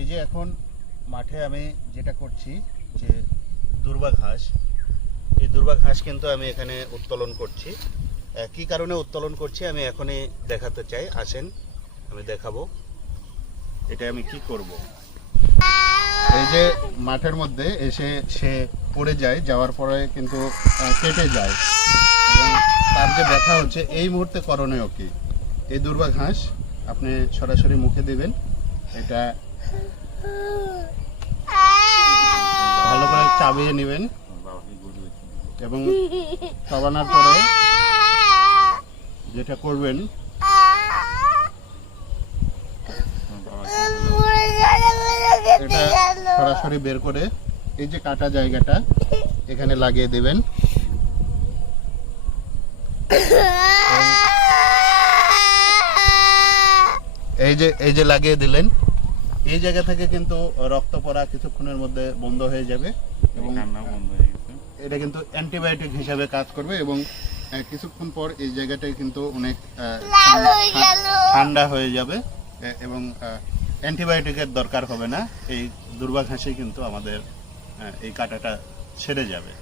এই যে এখন মাঠে আমি যেটা করছি যে দুর্বা ঘাস, এই দুর্বা ঘাস কিন্তু আমি এখানে উত্তোলন করছি। কি কারণে উত্তোলন করছি আমি এখনই দেখাতে চাই, আসেন আমি দেখাবো এটা আমি কি করব। এই যে মাঠের মধ্যে এসে সে পড়ে যায়, যাওয়ার পরে কিন্তু কেটে যায় এবং তার যে ব্যথা হচ্ছে, এই মুহূর্তে করণীয় কি? এই দুর্বা ঘাস আপনি সরাসরি মুখে দিবেন, এটা ভালো করে চাবিয়ে নেবেন এবং চাবানোর পরে যেটা করবেন এটা সরাসরি বের করে এই যে কাটা জায়গাটা এখানে লাগিয়ে দেবেন। এই যে লাগিয়ে দিলেন, এই জায়গা থেকে কিন্তু রক্ত পড়া কিছুক্ষণের মধ্যে বন্ধ হয়ে যাবে এবং এটা কিন্তু অ্যান্টিবায়োটিক হিসাবে কাজ করবে এবং কিছুক্ষণ পর এই জায়গাটাই কিন্তু অনেক ঠান্ডা হয়ে যাবে এবং অ্যান্টিবায়োটিকের দরকার হবে না। এই দুর্বা ঘাসে কিন্তু আমাদের এই কাটাটা ছেড়ে যাবে।